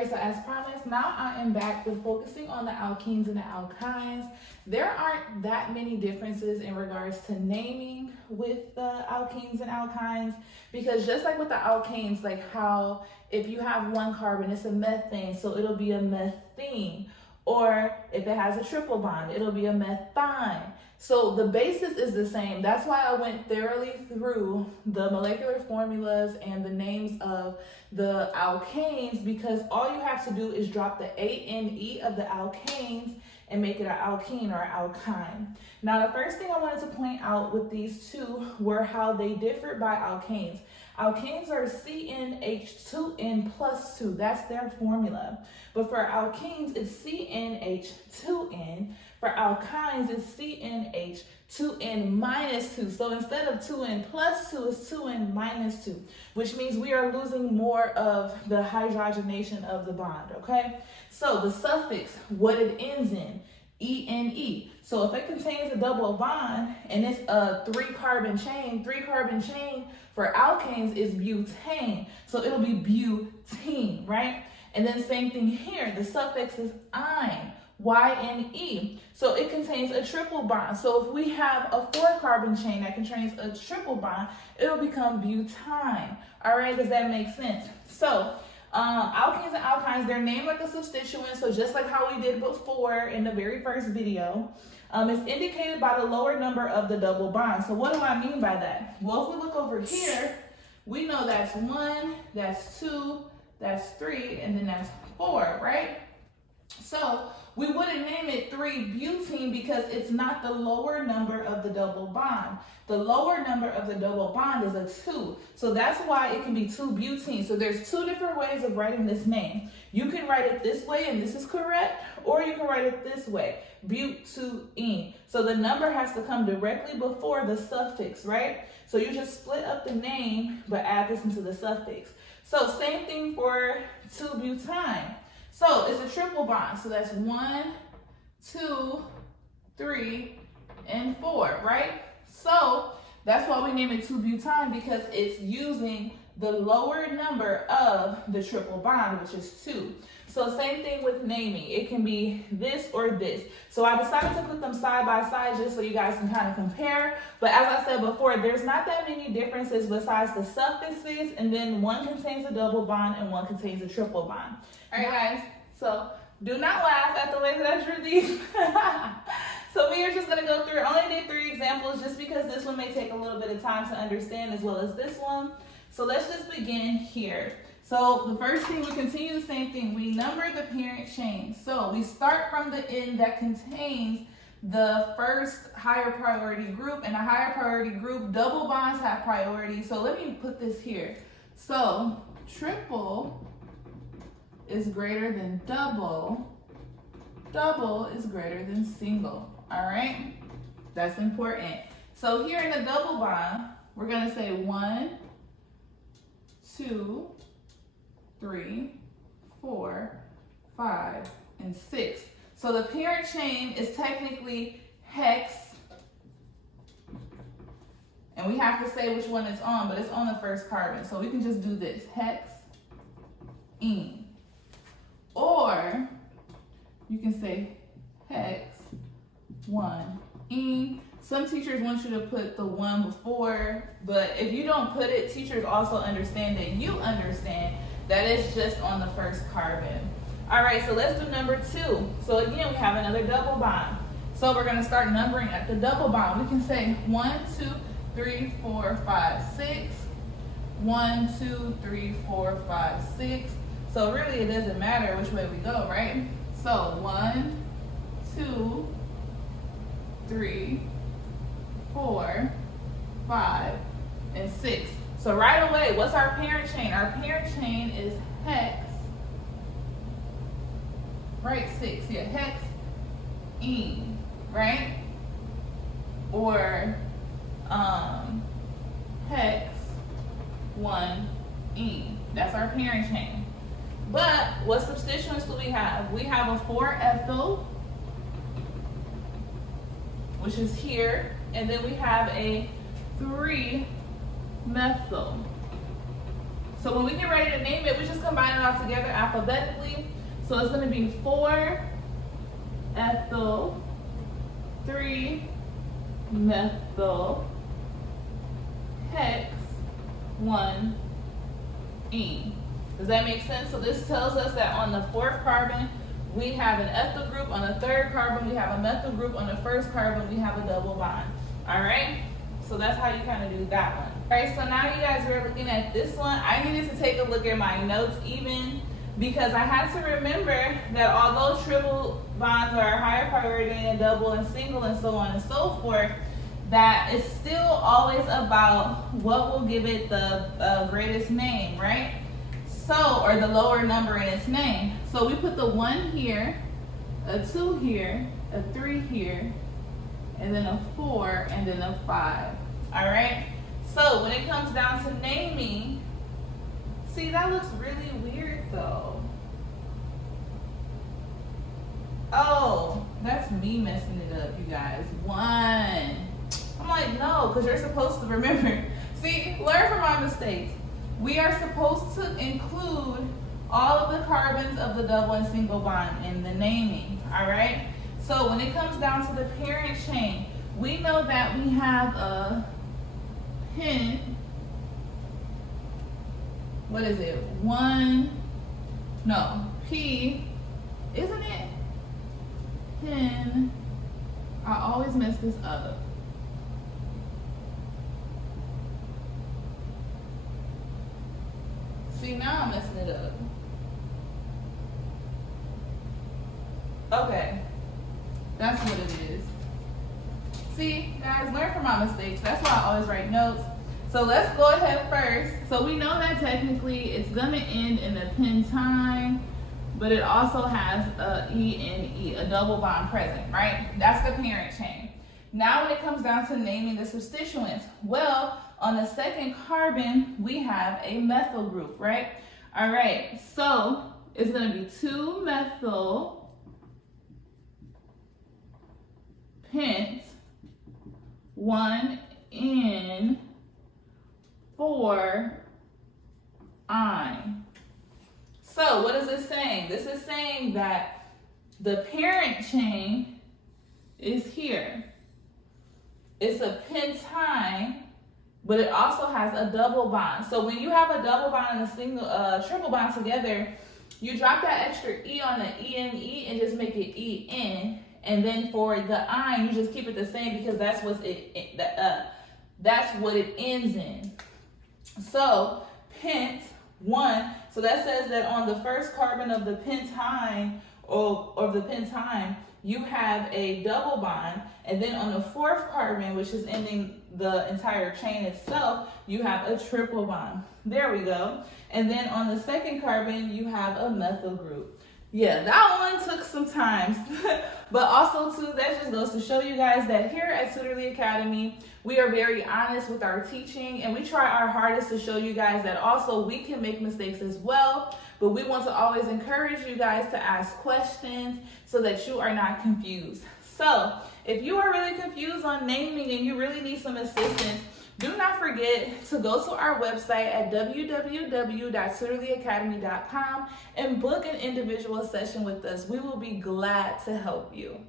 Alright, so as promised, now I am back with focusing on the alkenes and the alkynes. There aren't that many differences in regards to naming with the alkenes and alkynes, because just like with the alkanes, like how if you have one carbon, it's a methane, so it'll be a methene. Or if it has a triple bond, it'll be a methine. So the basis is the same. That's why I went thoroughly through the molecular formulas and the names of the alkanes, because all you have to do is drop the A-N-E of the alkanes and make it an alkene or an alkyne. Now, the first thing I wanted to point out with these two were how they differ by alkanes. Alkanes are CnH2n plus 2. That's their formula. But for alkenes, it's CnH2n. For alkynes, it's CnH2n minus 2. So instead of 2n plus 2, it's 2n minus 2, which means we are losing more of the hydrogenation of the bond, okay? So the suffix, what it ends in, E-N-E. So if it contains a double bond and it's a three-carbon chain for alkanes is butane. So it'll be butene, right? And then same thing here, the suffix is -ine, Y-N-E. So it contains a triple bond. So if we have a 4-carbon chain that contains a triple bond, it'll become butane. All right, does that make sense? So alkenes and alkynes, they're named like a substituent. So just like how we did before in the very first video, it's indicated by the lower number of the double bond. So what do I mean by that? Well, if we look over here, we know that's 1, that's 2, that's 3, and then that's 4, right? So we wouldn't name it 3-butene because it's not the lower number of the double bond. The lower number of the double bond is a 2. So that's why it can be 2-butene. So there's two different ways of writing this name. You can write it this way, and this is correct, or you can write it this way, butene. So the number has to come directly before the suffix, right? So you just split up the name, but add this into the suffix. So same thing for 2-butyne. So it's a triple bond. So that's 1, 2, 3, and 4, right? So that's why we name it 2-butyne, because it's using the lower number of the triple bond, which is 2. So same thing with naming. It can be this or this. So I decided to put them side by side just so you guys can kind of compare. But as I said before, there's not that many differences besides the suffixes, and then one contains a double bond and one contains a triple bond. All right, guys, so do not laugh at the way that I drew these. So we are just gonna go through, I only did 3 examples just because this one may take a little bit of time to understand as well as this one. So let's just begin here. So the first thing, we continue the same thing. We number the parent chain. So we start from the end that contains the first higher priority group, and a higher priority group, double bonds have priority. So let me put this here. So triple is greater than double. Double is greater than single. All right, that's important. So here in the double bond, we're gonna say 1, 2, 3, 4, 5, and 6. So the parent chain is technically hex, and we have to say which one it's on, but it's on the first carbon. So we can just do this, hex-ene. Or you can say hex-1-ene. Some teachers want you to put the 1 before, but if you don't put it, teachers also understand that you understand that it's just on the first carbon. All right, so let's do number 2. So again, we have another double bond. So we're gonna start numbering at the double bond. We can say 1, 2, 3, 4, 5, 6. 1, 2, 3, 4, 5, 6. So really it doesn't matter which way we go, right? So 1, 2, 3, 4, 5, and 6. So right away, what's our parent chain? Our parent chain is hex, right? 6, yeah, hex-ene, right? Or hex-1-ene. That's our parent chain. But what substituents do we have? We have a 4-ethyl, which is here, and then we have a 3-methyl. So when we get ready to name it, we just combine it all together alphabetically. So it's going to be 4-ethyl, 3-methyl, hex, 1-ene. Does that make sense? So this tells us that on the 4th carbon, we have an ethyl group. On the 3rd carbon, we have a methyl group. On the 1st carbon, we have a double bond. All right? So that's how you kind of do that one. All right, so now you guys are looking at this one. I needed to take a look at my notes even because I had to remember that although triple bonds are higher priority than double and single and so on and so forth, that it's still always about what will give it the greatest name, right? So, or the lower number in its name. So we put the 1 here, a 2 here, a 3 here, and then a 4, and then a 5. All right? So when it comes down to naming, see, that looks really weird though. Oh, that's me messing it up, you guys. 1. I'm like, no, because you're supposed to remember. See, learn from my mistakes. We are supposed to include all of the carbons of the double and single bond in the naming, all right? So when it comes down to the parent chain, we know that we have a pent, what is it? P, isn't it? Pen, I always mess this up. See, now I'm messing it up. Okay, that's what it is. See, guys, learn from my mistakes. That's why I always write notes. So let's go ahead first. So we know that technically it's gonna end in a pentyne, but it also has a E, a double bond present, right? That's the parent chain. Now when it comes down to naming the substituents, well, on the 2nd carbon, we have a methyl group, right? All right, so it's gonna be 2-methyl pent, 1-ene, 4-ine. So what is this saying? This is saying that the parent chain is here. It's a pentyne, but it also has a double bond. So when you have a double bond and a single, triple bond together, you drop that extra E on the E and just make it EN. And then for the ine, you just keep it the same because that's what it ends in. So pent 1. So that says that on the 1st carbon of the pentyne or the pentyne, you have a double bond, and then on the 4th carbon, which is ending the entire chain itself, you have a triple bond. There we go. And then on the 2nd carbon, you have a methyl group. Yeah, that one took some time, but also too, that just goes to show you guys that here at Tutorly Academy, we are very honest with our teaching, and we try our hardest to show you guys that also we can make mistakes as well, but we want to always encourage you guys to ask questions so that you are not confused. So if you are really confused on naming and you really need some assistance, do not forget to go to our website at www.tutorlyacademy.com and book an individual session with us. We will be glad to help you.